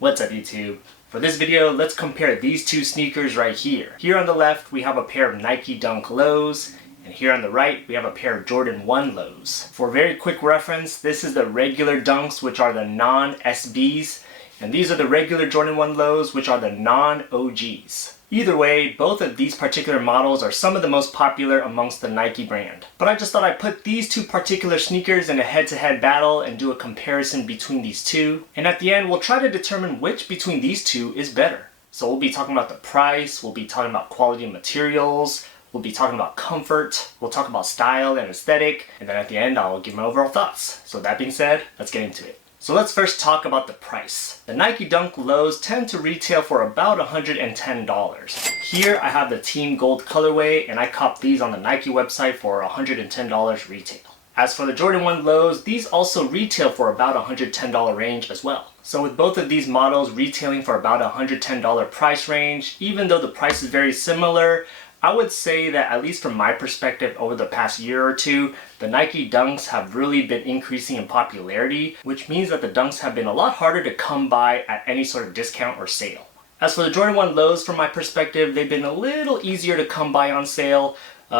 What's up YouTube? For this video, let's compare these two sneakers right here. Here on the left, we have a pair of Nike Dunk Lows, and here on the right, we have a pair of Jordan 1 Lows. For very quick reference, this is the regular Dunks, which are the non-SBs, and these are the regular Jordan 1 Lows, which are the non-OGs. Either way, both of these particular models are some of the most popular amongst the Nike brand. But I just thought I'd put these two particular sneakers in a head-to-head battle and do a comparison between these two. And at the end, we'll try to determine which between these two is better. So we'll be talking about the price, we'll be talking about quality of materials, we'll be talking about comfort, we'll talk about style and aesthetic, and then at the end, I'll give my overall thoughts. So that being said, let's get into it. So let's first talk about the price. The Nike Dunk Lows tend to retail for about $110. Here I have the Team Gold colorway and I copped these on the Nike website for $110 retail. As for the Jordan 1 Lows, these also retail for about $110 range as well. So with both of these models retailing for about $110 price range, even though the price is very similar, I would say that at least from my perspective over the past year or two, the Nike Dunks have really been increasing in popularity, which means that the Dunks have been a lot harder to come by at any sort of discount or sale. As for the Jordan 1 Lows, from my perspective, they've been a little easier to come by on sale.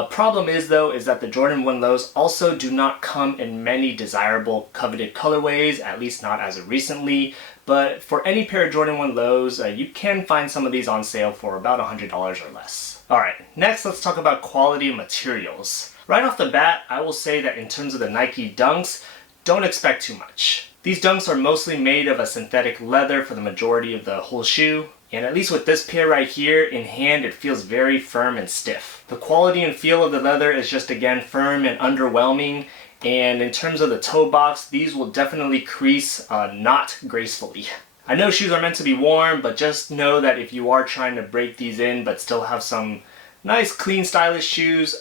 Problem is though, is that the Jordan 1 Lows also do not come in many desirable coveted colorways, at least not as of recently. But for any pair of Jordan 1 Lows, you can find some of these on sale for about $100 or less. Alright, next let's talk about quality of materials. Right off the bat, I will say that in terms of the Nike Dunks, don't expect too much. These Dunks are mostly made of a synthetic leather for the majority of the whole shoe. And at least with this pair right here, in hand it feels very firm and stiff. The quality and feel of the leather is just again firm and underwhelming. And in terms of the toe box, these will definitely crease not gracefully. I know shoes are meant to be worn, but just know that if you are trying to break these in but still have some nice, clean, stylish shoes,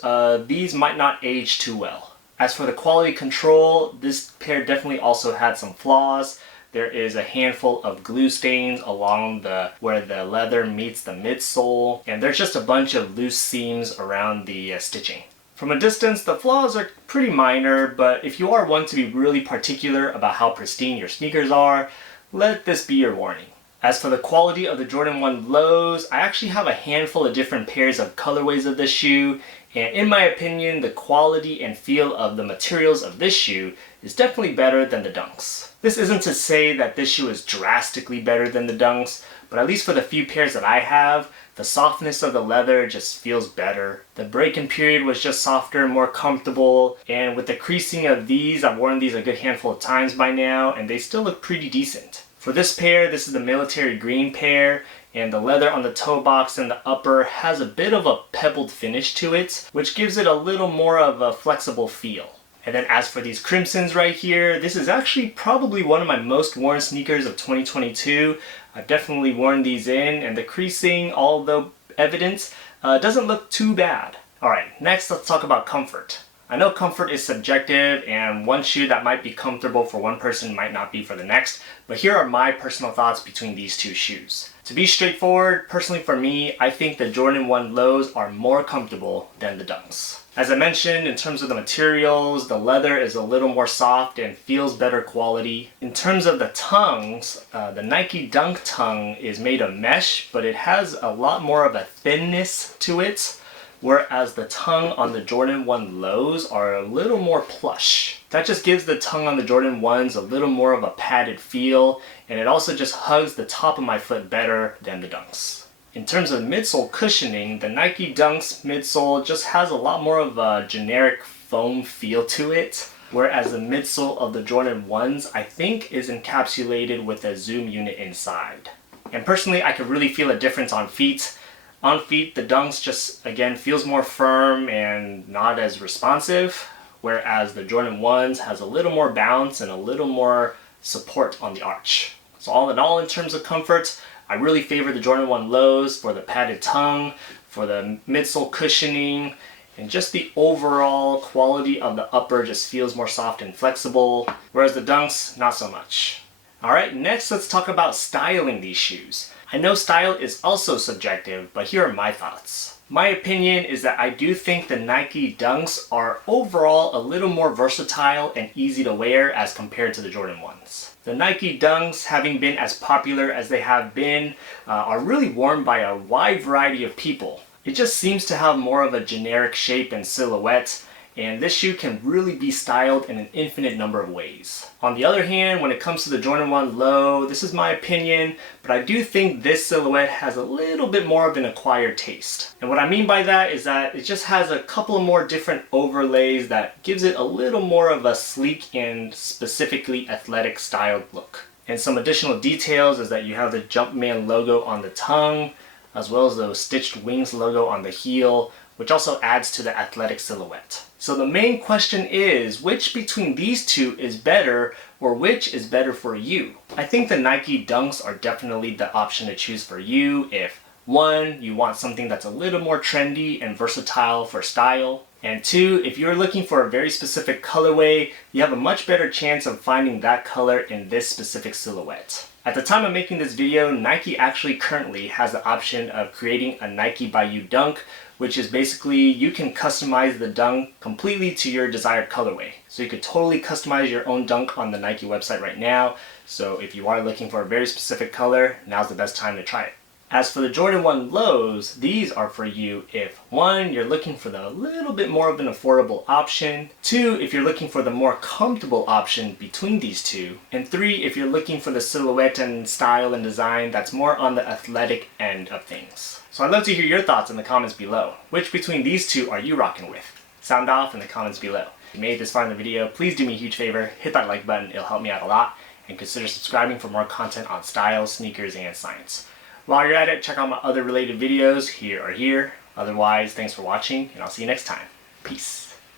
these might not age too well. As for the quality control, this pair definitely also had some flaws. There is a handful of glue stains along where the leather meets the midsole, and there's just a bunch of loose seams around the stitching. From a distance, the flaws are pretty minor, but if you are one to be really particular about how pristine your sneakers are, let this be your warning. As for the quality of the Jordan 1 Lows, I actually have a handful of different pairs of colorways of this shoe, and in my opinion, the quality and feel of the materials of this shoe is definitely better than the Dunks. This isn't to say that this shoe is drastically better than the Dunks, but at least for the few pairs that I have, the softness of the leather just feels better. The break-in period was just softer, more comfortable, and with the creasing of these, I've worn these a good handful of times by now, and they still look pretty decent. For this pair, this is the military green pair, and the leather on the toe box and the upper has a bit of a pebbled finish to it, which gives it a little more of a flexible feel. And then as for these crimsons right here, this is actually probably one of my most worn sneakers of 2022. I've definitely worn these in, and the creasing, although evident, doesn't look too bad. Alright, next let's talk about comfort. I know comfort is subjective, and one shoe that might be comfortable for one person might not be for the next, but here are my personal thoughts between these two shoes. To be straightforward, personally for me, I think the Jordan 1 Lows are more comfortable than the Dunks. As I mentioned, in terms of the materials, the leather is a little more soft and feels better quality. In terms of the tongues, the Nike Dunk tongue is made of mesh, but it has a lot more of a thinness to it, whereas the tongue on the Jordan 1 Lows are a little more plush. That just gives the tongue on the Jordan 1s a little more of a padded feel, and it also just hugs the top of my foot better than the Dunks. In terms of midsole cushioning, the Nike Dunks midsole just has a lot more of a generic foam feel to it, whereas the midsole of the Jordan 1s I think is encapsulated with a zoom unit inside. And personally, I could really feel a difference on feet. On feet, the Dunks just, again, feels more firm and not as responsive, whereas the Jordan 1s has a little more bounce and a little more support on the arch. So all in all, in terms of comfort, I really favor the Jordan 1 Lows for the padded tongue, for the midsole cushioning, and just the overall quality of the upper just feels more soft and flexible, whereas the Dunks, not so much. Alright, next let's talk about styling these shoes. I know style is also subjective, but here are my thoughts. My opinion is that I do think the Nike Dunks are overall a little more versatile and easy to wear as compared to the Jordan 1s. The Nike Dunks, having been as popular as they have been, are really worn by a wide variety of people. It just seems to have more of a generic shape and silhouette, and this shoe can really be styled in an infinite number of ways. On the other hand, when it comes to the Jordan 1 Low, this is my opinion, but I do think this silhouette has a little bit more of an acquired taste. And what I mean by that is that it just has a couple of more different overlays that gives it a little more of a sleek and specifically athletic styled look. And some additional details is that you have the Jumpman logo on the tongue, as well as the Stitched Wings logo on the heel, which also adds to the athletic silhouette. So the main question is, which between these two is better, or which is better for you? I think the Nike Dunks are definitely the option to choose for you if 1, you want something that's a little more trendy and versatile for style, and 2, if you're looking for a very specific colorway, you have a much better chance of finding that color in this specific silhouette. At the time of making this video, Nike actually currently has the option of creating a Nike by You Dunk, which is basically you can customize the dunk completely to your desired colorway. So you could totally customize your own dunk on the Nike website right now. So if you are looking for a very specific color, now's the best time to try it. As for the Jordan 1 Lows, these are for you if 1, you're looking for the little bit more of an affordable option, 2, if you're looking for the more comfortable option between these two, and 3, if you're looking for the silhouette and style and design that's more on the athletic end of things. So I'd love to hear your thoughts in the comments below. Which between these two are you rocking with? Sound off in the comments below. If you made it this far in the video, please do me a huge favor, hit that like button, it'll help me out a lot, and consider subscribing for more content on style, sneakers, and science. While you're at it, check out my other related videos here or here. Otherwise, thanks for watching, and I'll see you next time. Peace.